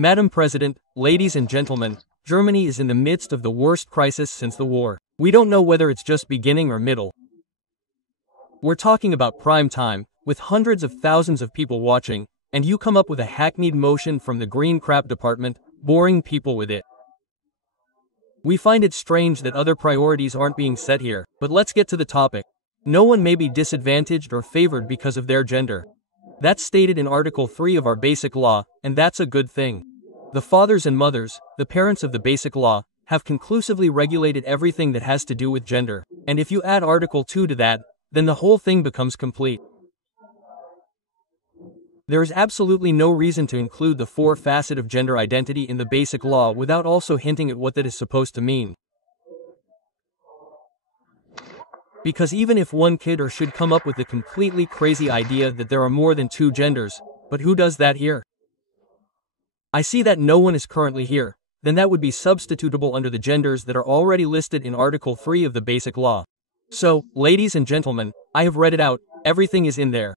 Madam President, ladies and gentlemen, Germany is in the midst of the worst crisis since the war. We don't know whether it's just beginning or middle. We're talking about prime time, with hundreds of thousands of people watching, and you come up with a hackneyed motion from the green crap department, boring people with it. We find it strange that other priorities aren't being set here, but let's get to the topic. No one may be disadvantaged or favored because of their gender. That's stated in Article 3 of our Basic Law, and that's a good thing. The fathers and mothers, the parents of the Basic Law, have conclusively regulated everything that has to do with gender, and if you add Article 2 to that, then the whole thing becomes complete. There is absolutely no reason to include the four facets of gender identity in the Basic Law without also hinting at what that is supposed to mean. Because even if one kid or should come up with the completely crazy idea that there are more than two genders, but who does that here? I see that no one is currently here, then that would be substitutable under the genders that are already listed in Article 3 of the Basic Law. So, ladies and gentlemen, I have read it out, everything is in there.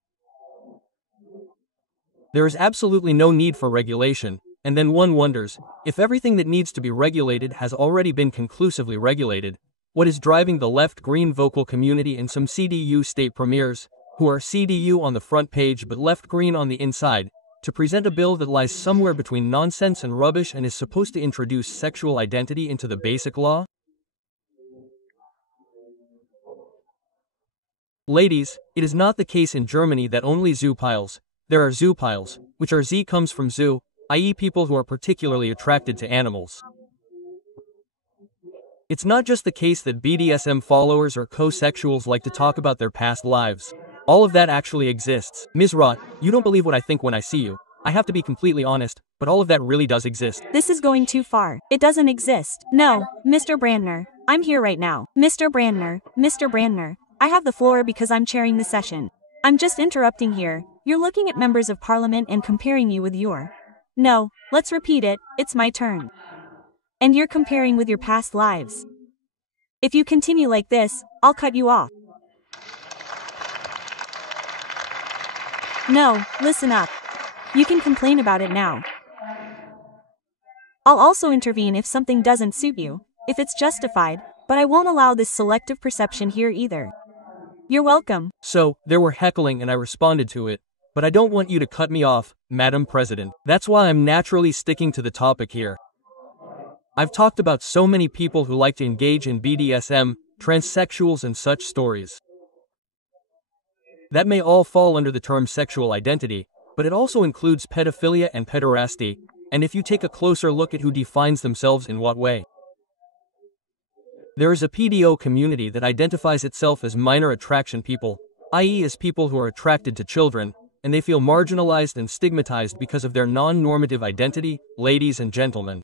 There is absolutely no need for regulation, and then one wonders, if everything that needs to be regulated has already been conclusively regulated, what is driving the left-green vocal community and some CDU state premiers, who are CDU on the front page but left-green on the inside, to present a bill that lies somewhere between nonsense and rubbish and is supposed to introduce sexual identity into the Basic Law? Ladies, it is not the case in Germany that only zoophiles. There are zoophiles, which are Z comes from zoo, i.e. people who are particularly attracted to animals. It's not just the case that BDSM followers or co-sexuals like to talk about their past lives. All of that actually exists. Ms. Roth, you don't believe what I think when I see you. I have to be completely honest, but all of that really does exist. This is going too far. It doesn't exist. No, Mr. Brandner, I'm here right now. Mr. Brandner, I have the floor because I'm chairing the session. I'm just interrupting here. You're looking at members of parliament and comparing you with your... No, let's repeat it, it's my turn. And you're comparing with your past lives. If you continue like this, I'll cut you off. No, listen up. You can complain about it now. I'll also intervene if something doesn't suit you, if it's justified, but I won't allow this selective perception here either. You're welcome. So, there were heckling and I responded to it, but I don't want you to cut me off, Madam President. That's why I'm naturally sticking to the topic here. I've talked about so many people who like to engage in BDSM, transsexuals and such stories. That may all fall under the term sexual identity, but it also includes pedophilia and pederasty, and if you take a closer look at who defines themselves in what way. There is a PDO community that identifies itself as minor attraction people, i.e. as people who are attracted to children, and they feel marginalized and stigmatized because of their non-normative identity, ladies and gentlemen.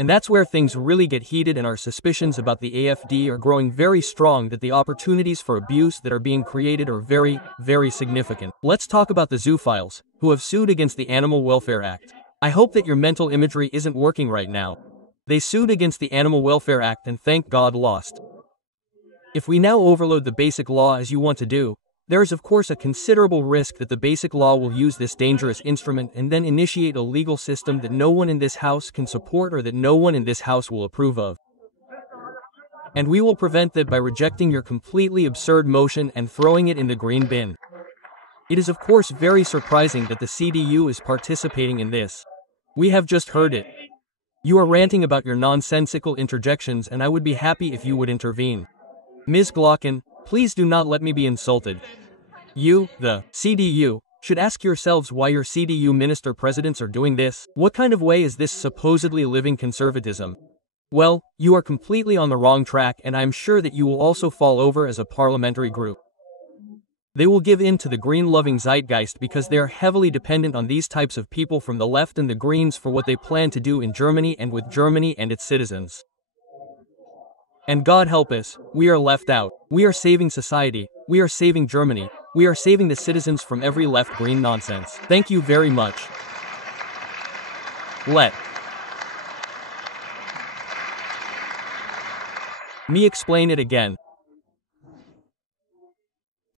And that's where things really get heated and our suspicions about the AfD are growing very strong that the opportunities for abuse that are being created are very, very significant. Let's talk about the zoophiles, who have sued against the Animal Welfare Act. I hope that your mental imagery isn't working right now. They sued against the Animal Welfare Act and thank God lost. If we now overload the Basic Law as you want to do, there is of course a considerable risk that the Basic Law will use this dangerous instrument and then initiate a legal system that no one in this House can support or that no one in this House will approve of. And we will prevent that by rejecting your completely absurd motion and throwing it in the green bin. It is of course very surprising that the CDU is participating in this. We have just heard it. You are ranting about your nonsensical interjections and I would be happy if you would intervene. Ms. Glocken, please do not let me be insulted. You, the CDU, should ask yourselves why your CDU minister-presidents are doing this. What kind of way is this supposedly living conservatism? Well, you are completely on the wrong track and I am sure that you will also fall over as a parliamentary group. They will give in to the green-loving zeitgeist because they are heavily dependent on these types of people from the left and the Greens for what they plan to do in Germany and with Germany and its citizens. And God help us, we are left out. We are saving society, we are saving Germany, we are saving the citizens from every left-green nonsense. Thank you very much. Let me explain it again.